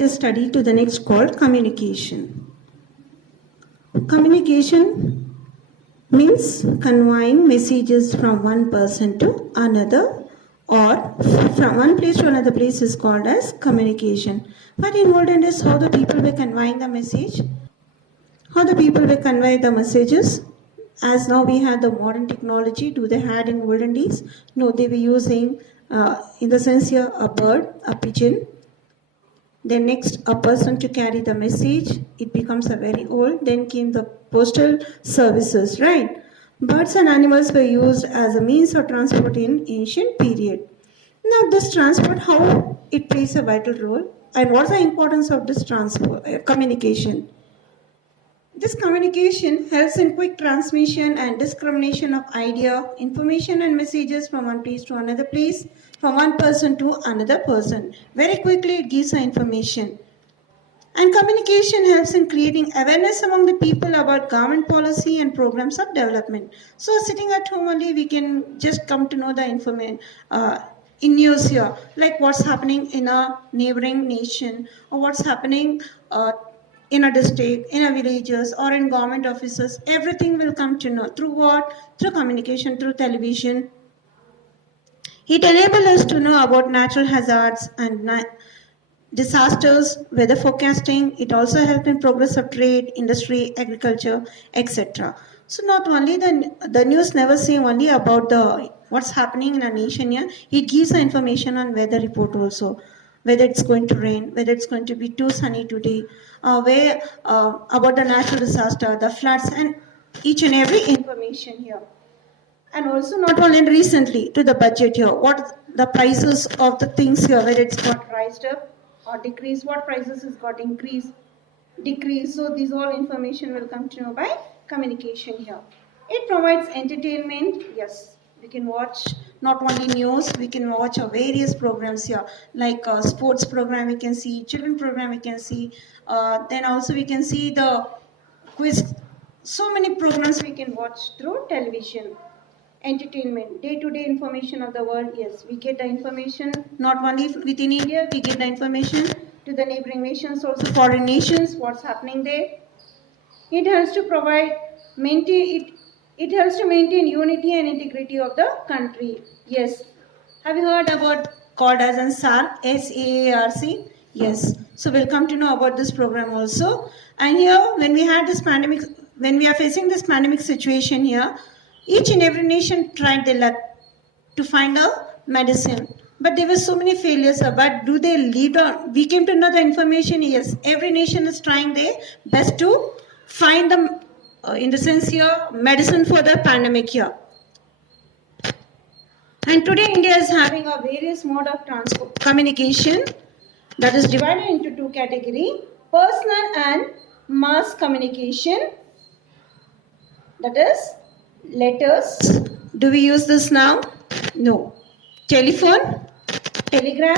this study to the next called communication. Communication means conveying messages from one person to another or from one place to another place is called as communication. But in olden days, how the people were conveying the message? How the people were conveying the messages? As now we have the modern technology, do they had in olden days? No, they were using, in the sense here, a bird, a pigeon. Then next, a person to carry the message. It becomes a very old. Then came the postal services, right? Birds and animals were used as a means of transport in ancient period. Now this transport, how it plays a vital role and what's the importance of this transport, communication? This communication helps in quick transmission and discrimination of idea, information and messages from one place to another place, from one person to another person. Very quickly it gives the information. And communication helps in creating awareness among the people about government policy and programs of development. So sitting at home only we can just come to know the information in news here, like what's happening in a neighboring nation or what's happening in a district, in a villages or in government offices. Everything will come to know. Through what? Through communication, through television. It enables us to know about natural hazards and disasters, weather forecasting. It also helps in progress of trade, industry, agriculture, etc. So not only the news never say only about what's happening in a nation here. It gives the information on weather report also, whether it's going to rain, whether it's going to be too sunny today, about the natural disaster, the floods, and each and every information here. And also not only recently to the budget here, what the prices of the things here, whether it's got raised up or decreased, what prices has got increased, decreased. So these all information will come to know by communication here. It provides entertainment. Yes, we can watch not only news, we can watch various programs here, like sports program we can see, children program we can see, then also we can see the quiz. So many programs we can watch through television. Entertainment, day-to-day information of the world. Yes, we get the information not only within India, we get the information to the neighboring nations, also foreign nations, what's happening there. It helps to provide, it helps to maintain unity and integrity of the country. Yes, have you heard about called as an SARC, S-A-A-R-C? Yes, so we'll come to know about this program also. And here, when we had this pandemic, when we are facing this pandemic situation here, each and every nation tried their luck to find a medicine. But there were so many failures. But do they lead on? We came to know the information. Yes, every nation is trying their best to find the, in the sense here, medicine for the pandemic here. And today India is having a various mode of transport communication that is divided into two categories, personal and mass communication. That is letters. Do we use this now? No. Telephone, telegram,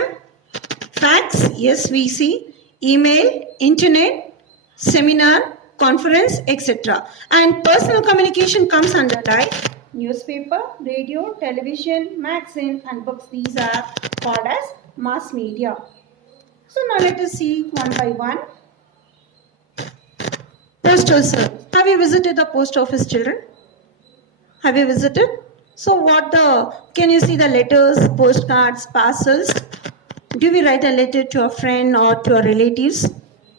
fax, yes we see, email, internet, seminar, conference, etc. And personal communication comes under like newspaper, radio, television, magazine and books. These are called as mass media. So now let us see one by one. Postal service. Have you visited the post office, children? Have you visited? So can you see the letters, postcards, parcels? Do we write a letter to a friend or to our relatives?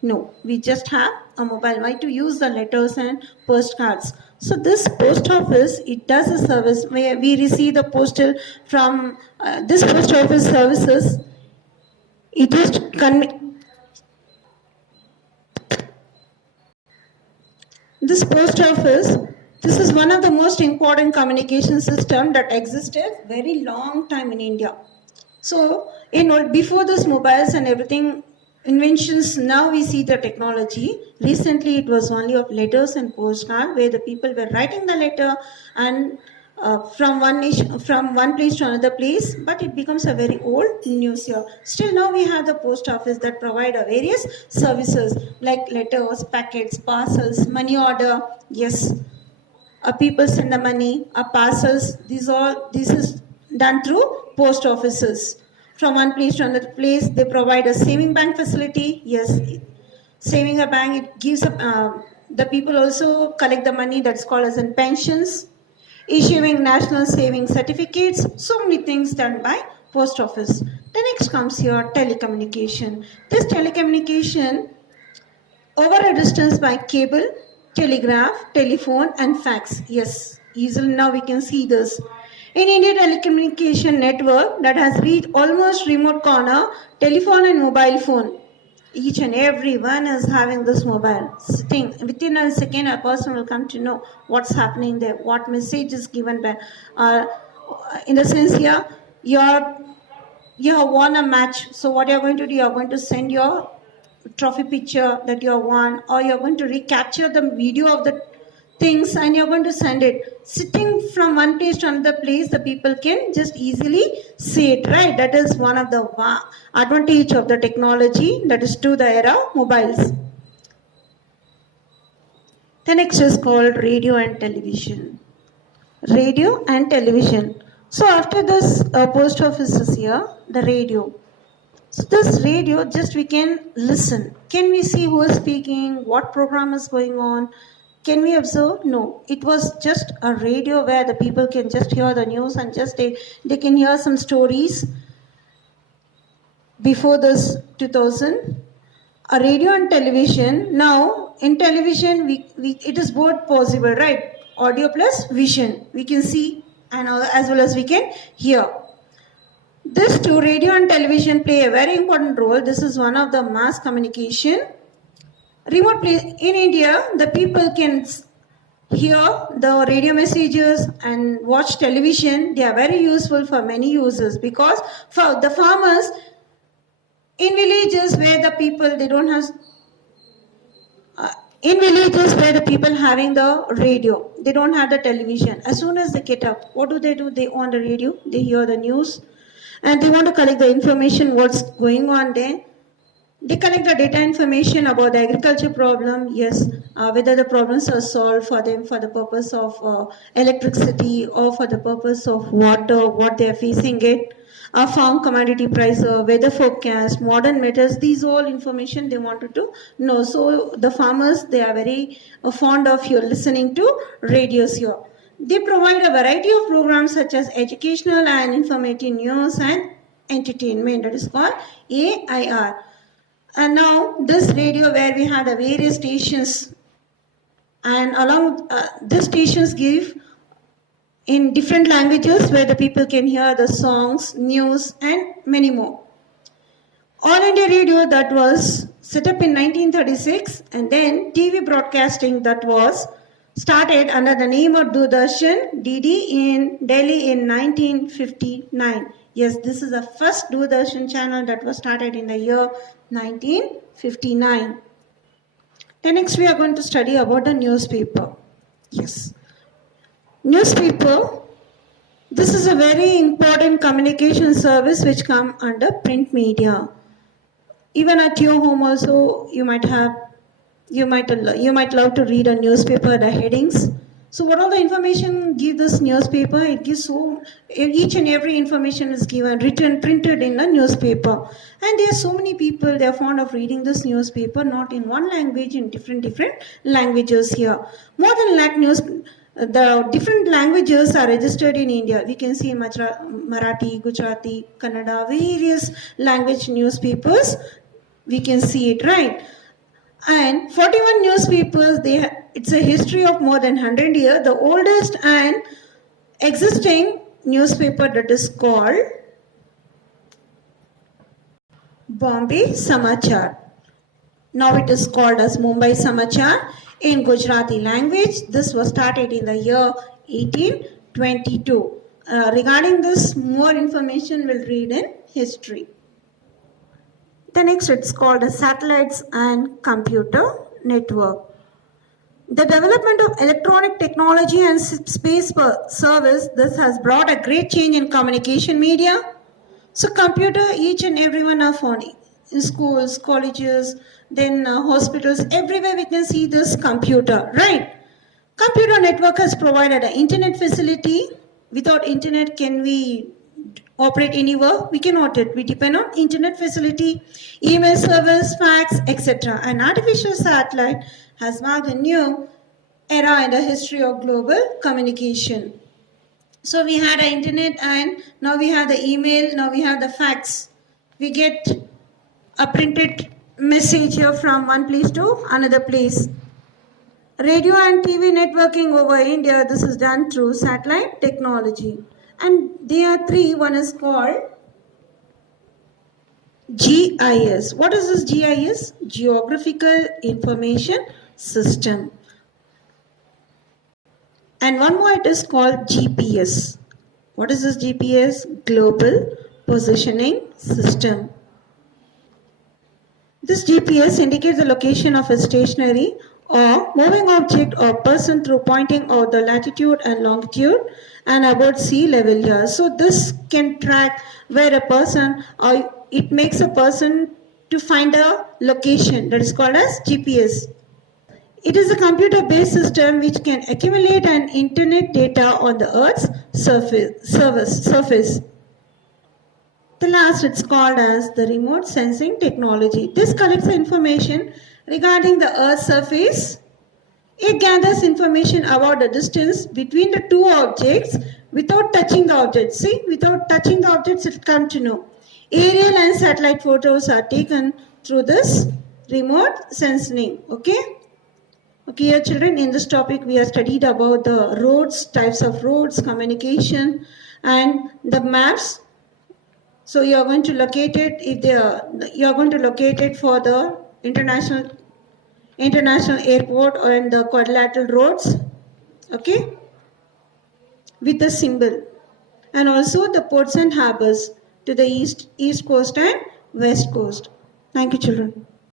No, we just have a mobile. Why to use the letters and postcards? So this post office, it does a service where we receive the postal from this post office services. It is this post office. This is one of the most important communication system that existed very long time in India. So, before this mobiles and everything inventions, now we see the technology. Recently, it was only of letters and postcard where the people were writing the letter and from one place to another place. But it becomes a very old news here. Still now we have the post office that provide various services like letters, packets, parcels, money order. Yes. People send the money, parcels, this is done through post offices. from one place to another place. They provide a saving bank facility. Yes, saving a bank, it gives up, the people also collect the money that's called as in pensions, issuing national saving certificates, so many things done by post office. The next comes here telecommunication. This telecommunication over a distance by cable, telegraph, telephone and fax. Yes, easily now we can see this. In India, telecommunication network that has reached almost remote corner, telephone and mobile phone. Each and every one is having this mobile. Sitting within a second, a person will come to know what's happening there, what message is given by. In the sense here, you have won a match. So what you're going to do, you're going to send your trophy picture that you have won, or you're going to recapture the video of the things and you're going to send it. Sitting from one place to another place, the people can just easily see it, right? That is one of the advantage of the technology that is to the era mobiles. The next is called radio and television. Radio and television. So after this post office is here, the radio. So this radio, just we can listen. Can we see who is speaking, what program is going on? Can we observe? No. It was just a radio where the people can just hear the news and just they can hear some stories. Before this 2000, a radio and television. Now in television, it is both possible, right? Audio plus vision. We can see and as well as we can hear. This two, radio and television, play a very important role. This is one of the mass communication. Remote place in India, the people can hear the radio messages and watch television. They are very useful for many users because for the farmers in villages where the people they don't have. In villages where the people having the radio, they don't have the television. As soon as they get up, what do? They on the radio, they hear the news and they want to collect the information what's going on there. They collect the data information about the agriculture problem, yes, whether the problems are solved for them for the purpose of electricity or for the purpose of water, what they are facing it, farm commodity price, weather forecast, modern methods, these all information they wanted to know. So the farmers, they are very fond of here listening to radios here. They provide a variety of programs such as educational and informative news and entertainment, that is called AIR. And now this radio where we had various stations and along these stations give in different languages where the people can hear the songs, news and many more. All India Radio that was set up in 1936 and then TV broadcasting that was started under the name of Doordarshan DD in Delhi in 1959. Yes, this is the first Doordarshan channel that was started in the year 1959. Then next we are going to study about the newspaper. Yes. Newspaper, this is a very important communication service which come under print media. Even at your home also you might love to read a newspaper, the headings. So what all the information give this newspaper? It gives each and every information is given, written, printed in a newspaper. And there are so many people, they are fond of reading this newspaper, not in one language, in different languages here. More than lakh the different languages are registered in India. We can see Marathi, Gujarati, Kannada, various language newspapers. We can see it, right? And 41 newspapers, it's a history of more than 100 years. The oldest and existing newspaper that is called Bombay Samachar. Now it is called as Mumbai Samachar in Gujarati language. This was started in the year 1822. Regarding this, more information we'll read in history. The next, it's called a satellites and computer network. The development of electronic technology and space service, this has brought a great change in communication media. So computer, each and everyone are found in schools, colleges, then hospitals, everywhere we can see this computer, right? Computer network has provided an internet facility. Without internet, can we operate anywhere? We cannot. We depend on internet facility, email service, fax, etc. An artificial satellite has marked a new era in the history of global communication. So we had the internet, and now we have the email, now we have the fax. We get a printed message here from one place to another place. Radio and TV networking over India, this is done through satellite technology. And there are three. One is called GIS. What is this GIS? Geographical Information System. And one more, it is called GPS. What is this GPS? Global Positioning System. This GPS indicates the location of a stationary or moving object or person through pointing out the latitude and longitude and about sea level here. So this can track where a person, or it makes a person to find a location. That is called as GPS. It is a computer-based system which can accumulate an internet data on the Earth's surface. The last, it's called as the remote sensing technology. This collects the information regarding the Earth's surface. It gathers information about the distance between the two objects without touching the objects. See, without touching the objects, it comes to know. Aerial and satellite photos are taken through this remote sensing. Okay? Okay, here children, in this topic we have studied about the roads, types of roads, communication, and the maps. So you are going to locate it you are going to locate it for the international airport or in the quadrilateral roads, okay, with the symbol, and also the ports and harbors to the east coast and west coast. Thank you, children.